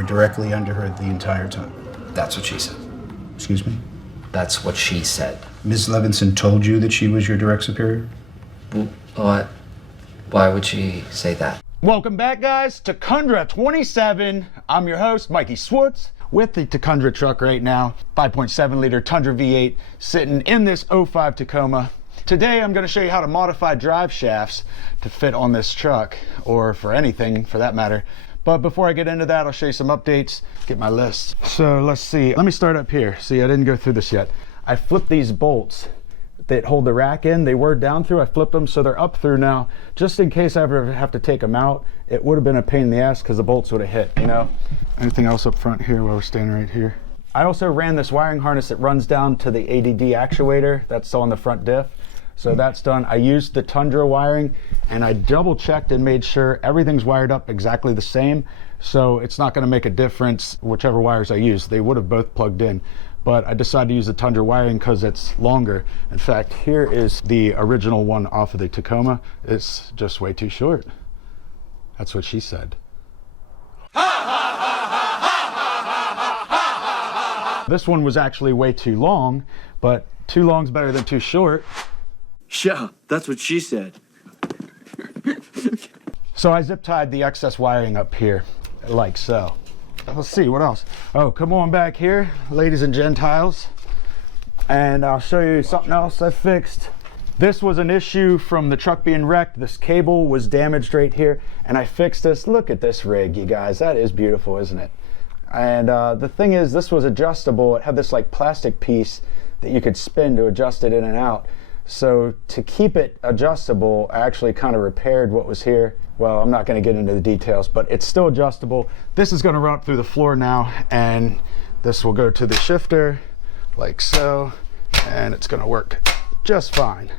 were directly under her the entire time? That's what she said. Excuse me? That's what she said. Ms. Levinson told you that she was your direct superior? What? Why would she say that? Welcome back, guys, to Tacundra 27. I'm your host, Mikey Swartz, with the Tacundra truck right now. 5.7 liter Tundra V8 sitting in this 05 Tacoma. Today, I'm going to show you how to modify drive shafts to fit on this truck, or for anything for that matter. But before I get into that, I'll show you some updates, get my list. So let's see, let me start up here. See, I didn't go through this yet. I flipped these bolts that hold the rack in. They were down through, I flipped them so they're up through now, just in case I ever have to take them out. It would have been a pain in the ass because the bolts would have hit, you know? Anything else up front here while we're standing right here? I also ran this wiring harness that runs down to the ADD actuator that's on the front diff. So that's done. I used the Tundra wiring and I double checked and made sure everything's wired up exactly the same. So it's not gonna make a difference whichever wires I use. They would have both plugged in. But I decided to use the Tundra wiring because it's longer. In fact, here is the original one off of the Tacoma. It's just way too short. That's what she said. This one was actually way too long, but too long's better than too short. Yeah, that's what she said. So I zip tied the excess wiring up here, like so. Let's see, what else? Oh, come on back here, ladies and gentiles, and I'll show you something else I fixed. This was an issue from the truck being wrecked. This cable was damaged right here, and I fixed this. Look at this rig, you guys. That is beautiful, isn't it? And the thing is, this was adjustable. It had this like plastic piece that you could spin to adjust it in and out. So to keep it adjustable, I actually kind of repaired what was here. Well, I'm not going to get into the details, but it's still adjustable. This is going to run up through the floor now, and this will go to the shifter like so, and it's going to work just fine.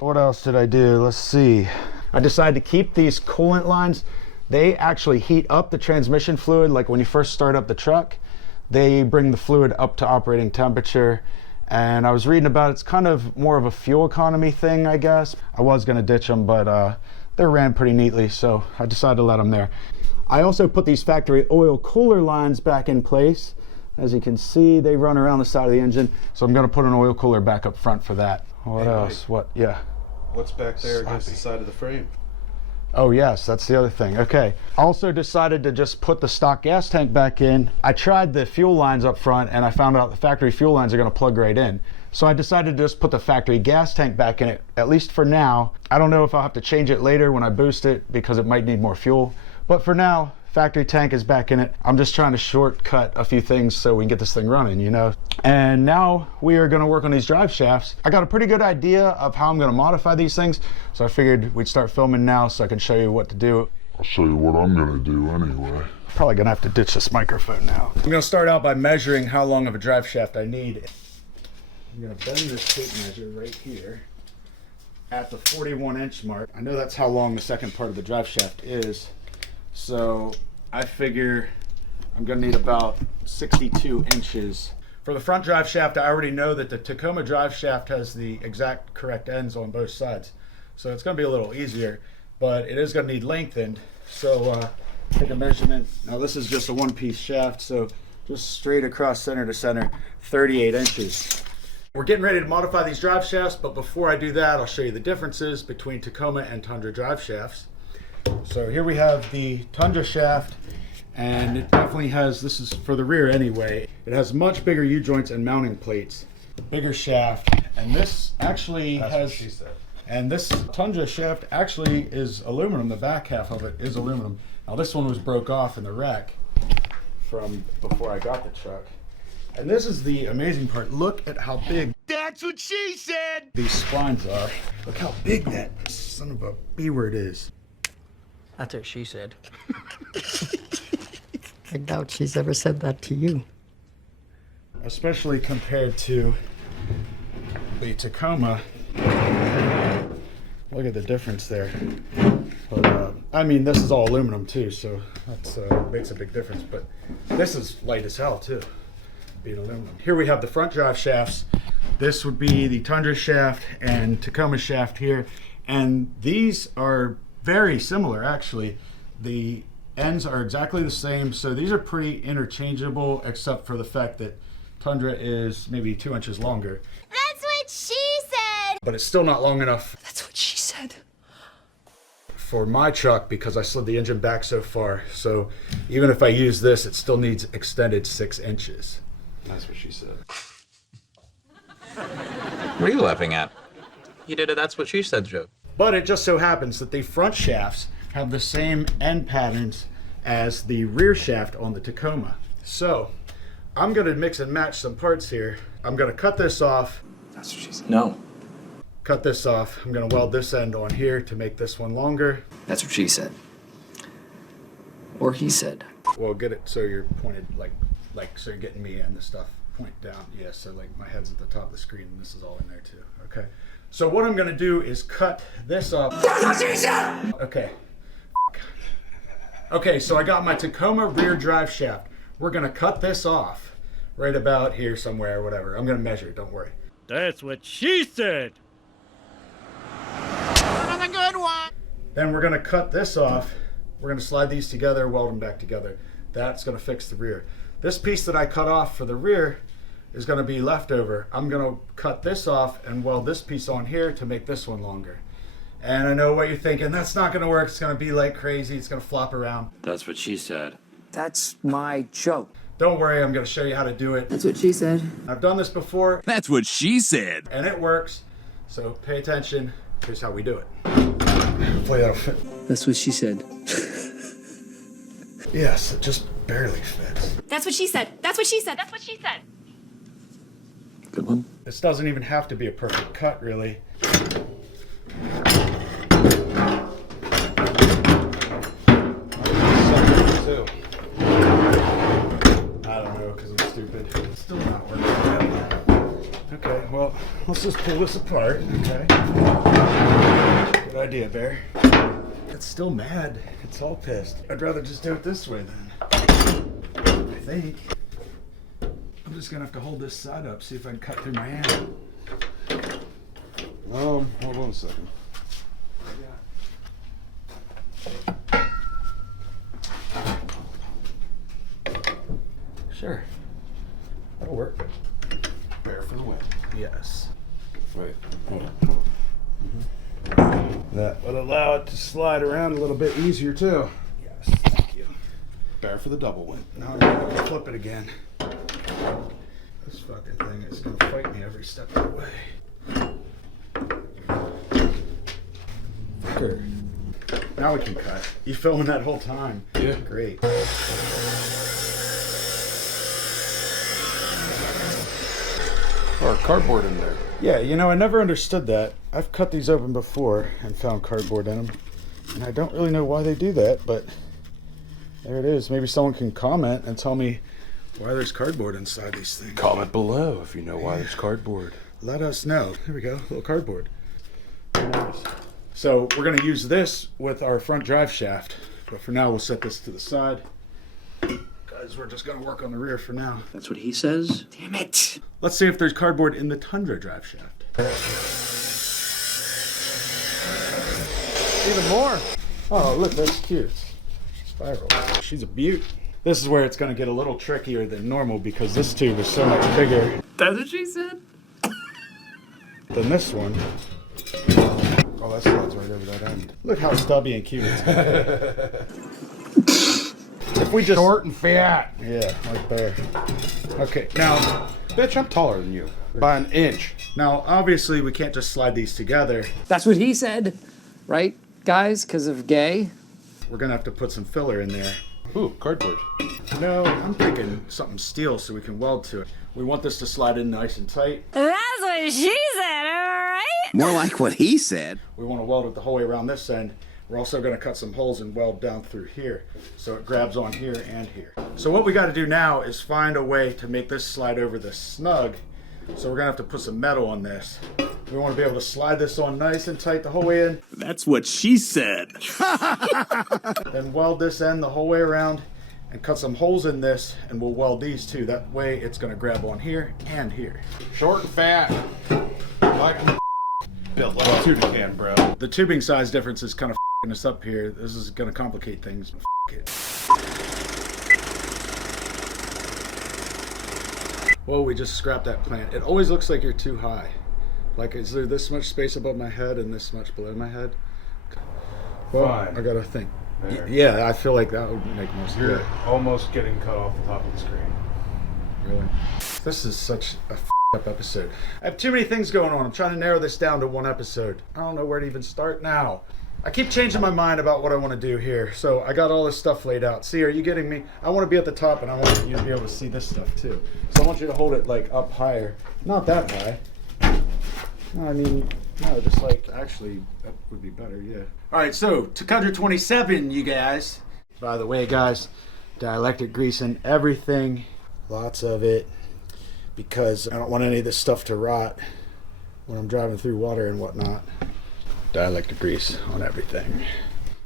What else did I do? Let's see. I decided to keep these coolant lines. They actually heat up the transmission fluid. Like when you first start up the truck, they bring the fluid up to operating temperature. And I was reading about it's kind of more of a fuel economy thing, I guess. I was gonna ditch them, but they ran pretty neatly, so I decided to let them there. I also put these factory oil cooler lines back in place. As you can see, they run around the side of the engine, so I'm gonna put an oil cooler back up front for that. What else? What? Yeah. What's back there against the side of the frame? Oh yes, that's the other thing. Okay. Also decided to just put the stock gas tank back in. I tried the fuel lines up front and I found out the factory fuel lines are gonna plug right in. So I decided to just put the factory gas tank back in it, at least for now. I don't know if I'll have to change it later when I boost it because it might need more fuel. But for now, factory tank is back in it. I'm just trying to shortcut a few things so we can get this thing running, you know? And now we are gonna work on these drive shafts. I got a pretty good idea of how I'm gonna modify these things, so I figured we'd start filming now so I can show you what to do. I'll show you what I'm gonna do anyway. Probably gonna have to ditch this microphone now. I'm gonna start out by measuring how long of a drive shaft I need. I'm gonna bend this tape measure right here at the 41-inch mark. I know that's how long the second part of the drive shaft is. So I figure I'm gonna need about 62 inches. For the front drive shaft, I already know that the Tacoma drive shaft has the exact correct ends on both sides. So it's gonna be a little easier, but it is gonna need lengthened. So take a measurement. Now this is just a one-piece shaft, so just straight across center to center, 38 inches. We're getting ready to modify these drive shafts, but before I do that, I'll show you the differences between Tacoma and Tundra drive shafts. So here we have the Tundra shaft, and it definitely has, this is for the rear anyway, it has much bigger U-joints and mounting plates. The bigger shaft, and this actually and this Tundra shaft actually is aluminum. The back half of it is aluminum. Now this one was broke off in the wreck from before I got the truck. And this is the amazing part. Look at how big. That's what she said! These splines are. Look how big that son of a B-word is. That's what she said. I doubt she's ever said that to you. Especially compared to the Tacoma. Look at the difference there. But, I mean, this is all aluminum too, so that makes a big difference. But this is light as hell too, being aluminum. Here we have the front drive shafts. This would be the Tundra shaft and Tacoma shaft here. And these are very similar actually. The ends are exactly the same. So these are pretty interchangeable, except for the fact that Tundra is maybe 2 inches longer. That's what she said! But it's still not long enough That's what she said. for my truck because I slid the engine back so far. So even if I use this, it still needs extended 6 inches. That's what she said. What are you laughing at? You did a "that's what she said" joke. But it just so happens that the front shafts have the same end patterns as the rear shaft on the Tacoma. So I'm gonna mix and match some parts here. I'm gonna cut this off. That's what she said. No. Cut this off. I'm gonna weld this end on here to make this one longer. That's what she said. Or he said. Well, get it so you're pointed like so you're getting me and the stuff point down. Yeah, so like my head's at the top of the screen and this is all in there too. Okay. So what I'm gonna do is cut this off. That's what she said! Okay. Okay, so I got my Tacoma rear drive shaft. We're gonna cut this off right about here somewhere or whatever. I'm gonna measure it, don't worry. That's what she said. Another good one! Then we're gonna cut this off. We're gonna slide these together, weld them back together. That's gonna fix the rear. This piece that I cut off for the rear is gonna be leftover. I'm gonna cut this off and weld this piece on here to make this one longer. And I know what you're thinking, that's not gonna work. It's gonna be like crazy. It's gonna flop around. That's what she said. That's my joke. Don't worry, I'm gonna show you how to do it. That's what she said. I've done this before That's what she said. and it works. So pay attention. Here's how we do it. Hopefully that'll fit. That's what she said. Yes, it just barely fits. That's what she said. That's what she said. That's what she said. Good one. This doesn't even have to be a perfect cut, really. Too. I don't know, because I'm stupid. It's still not working out. Okay, well, let's just pull this apart, okay? Good idea, Bear. It's still mad. It's all pissed. I'd rather just do it this way then. I think. I'm just gonna have to hold this side up, see if I can cut through my hand. Hold on a second. Sure. That'll work. Bear for the win. Yes. Wait, hold on. That would allow it to slide around a little bit easier too. Yes, thank you. Bear for the double win. Now I'm gonna flip it again. This fucking thing is gonna fight me every step of the way. Fucker. Now we can cut. You filming that whole time? Yeah. Great. Or cardboard in there. Yeah, you know, I never understood that. I've cut these open before and found cardboard in them. And I don't really know why they do that, but there it is. Maybe someone can comment and tell me why there's cardboard inside these things. Comment below if you know why there's cardboard. Let us know. Here we go, a little cardboard. Nice. So we're gonna use this with our front drive shaft, but for now we'll set this to the side. Guys, we're just gonna work on the rear for now. That's what he says? Damn it. Let's see if there's cardboard in the Tundra drive shaft. Even more. Oh, look, that's cute. Spiral. She's a beaut. This is where it's gonna get a little trickier than normal because this tube is so much bigger That's what she said? than this one. Oh, that slides right over that end. Look how stubby and cute it's gonna be. If we just Short and fat. yeah, like there. Okay, now Bitch, I'm taller than you. By an inch. Now, obviously, we can't just slide these together. That's what he said. Right, guys? Because of gay? We're gonna have to put some filler in there. Ooh, cardboard. No, I'm thinking something steel so we can weld to it. We want this to slide in nice and tight. That's what she said, alright? More like what he said. We want to weld it the whole way around this end. We're also gonna cut some holes and weld down through here so it grabs on here and here. So what we gotta do now is find a way to make this slide over the snug. So we're gonna have to put some metal on this. We want to be able to slide this on nice and tight the whole way in. That's what she said. Then weld this end the whole way around and cut some holes in this, and we'll weld these too. That way it's gonna grab on here and here. Short and fat. Like built like a tuna can, bro. The tubing size difference is kind of f***ing us up here. This is gonna complicate things. F*** it. Whoa, we just scrapped that plant. It always looks like you're too high. Like, is there this much space above my head and this much below my head? Well, Fine. I gotta think. There. Yeah, I feel like that would make more sense. You're almost getting cut off the top of the screen. Really? This is such a up episode. I have too many things going on. I'm trying to narrow this down to one episode. I don't know where to even start now. I keep changing my mind about what I want to do here. So I got all this stuff laid out. See, are you getting me? I want to be at the top and I want you to be able to see this stuff too. So I want you to hold it like up higher. Not that high. No, I mean, no, just like, actually, that would be better, yeah. All right, so Tacundra 27, you guys. By the way, guys, dielectric grease and everything. Lots of it. Because I don't want any of this stuff to rot when I'm driving through water and whatnot. Dielectric grease on everything.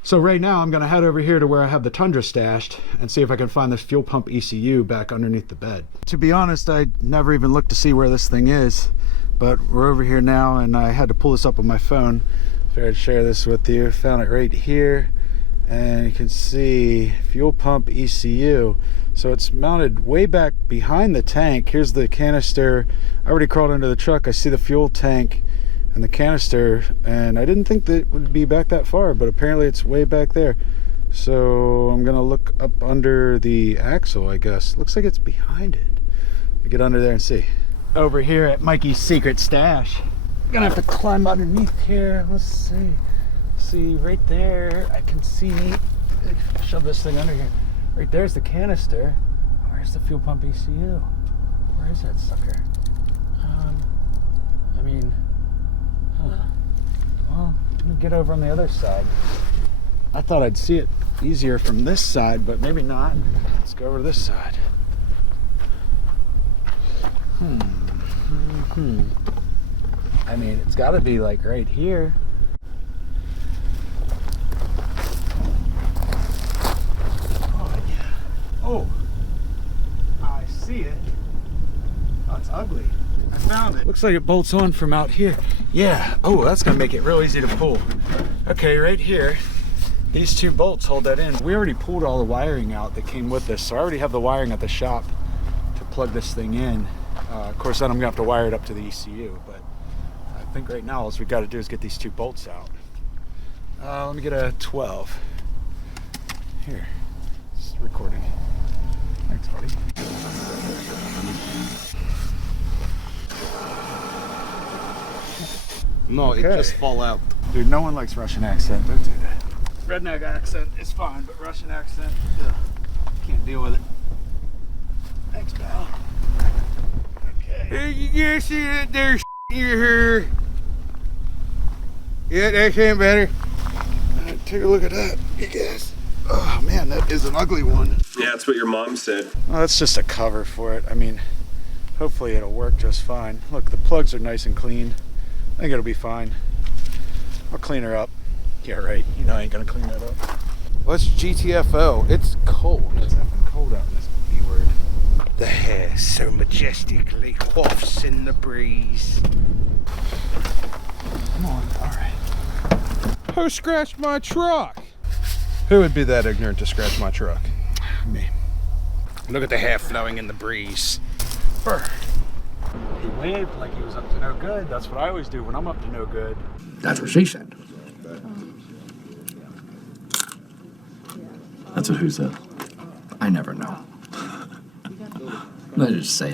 So right now I'm gonna head over here to where I have the Tundra stashed and see if I can find this fuel pump ECU back underneath the bed. To be honest, I never even looked to see where this thing is, but we're over here now and I had to pull this up on my phone. Figured I'd share this with you. Found it right here and you can see fuel pump ECU. So it's mounted way back behind the tank. Here's the canister. I already crawled into the truck. I see the fuel tank and the canister, and I didn't think that it would be back that far, but apparently it's way back there. So I'm gonna look up under the axle, I guess. Looks like it's behind it. I'll get under there and see. Over here at Mikey's secret stash. I'm gonna have to climb underneath here. Let's see. See right there, I can see, shove this thing under here. Right there's the canister. Where's the fuel pump ECU? Where is that sucker? I mean, well, let me get over on the other side. I thought I'd see it easier from this side, but maybe not. Let's go over to this side. I mean, it's got to be like right here. Oh, I see it. Oh, it's ugly. I found it. Looks like it bolts on from out here. Yeah. Oh, that's gonna make it real easy to pull. Okay, right here, these two bolts hold that in. We already pulled all the wiring out that came with this, so I already have the wiring at the shop to plug this thing in. Of course, then I'm gonna have to wire it up to the ECU, but I think right now all we gotta do is get these two bolts out. Let me get a 12. Here, it's recording. Thanks, buddy. No, Okay. it just fall out. Dude, no one likes Russian accent. Don't do that. Redneck accent is fine, but Russian accent, ugh, can't deal with it. Thanks, pal. Okay. Hey, you guys see that there here? Yeah, that ain't better. Take a look at that, you guys. Oh man, that is an ugly one. Yeah, that's what your mom said. Well, that's just a cover for it. I mean, hopefully it'll work just fine. Look, the plugs are nice and clean. I think it'll be fine. I'll clean her up. Yeah, right. You know I ain't gonna clean that up. What's GTFO? It's cold. It's effing cold out in this B word. The hair so majestically wafts in the breeze. Come on, all right. Who scratched my truck? Who would be that ignorant to scratch my truck? Me. Look at the hair flowing in the breeze. Brr. He waved like he was up to no good. That's what I always do when I'm up to no good. That's what she said. That's what who said? I never know. Let's just say it.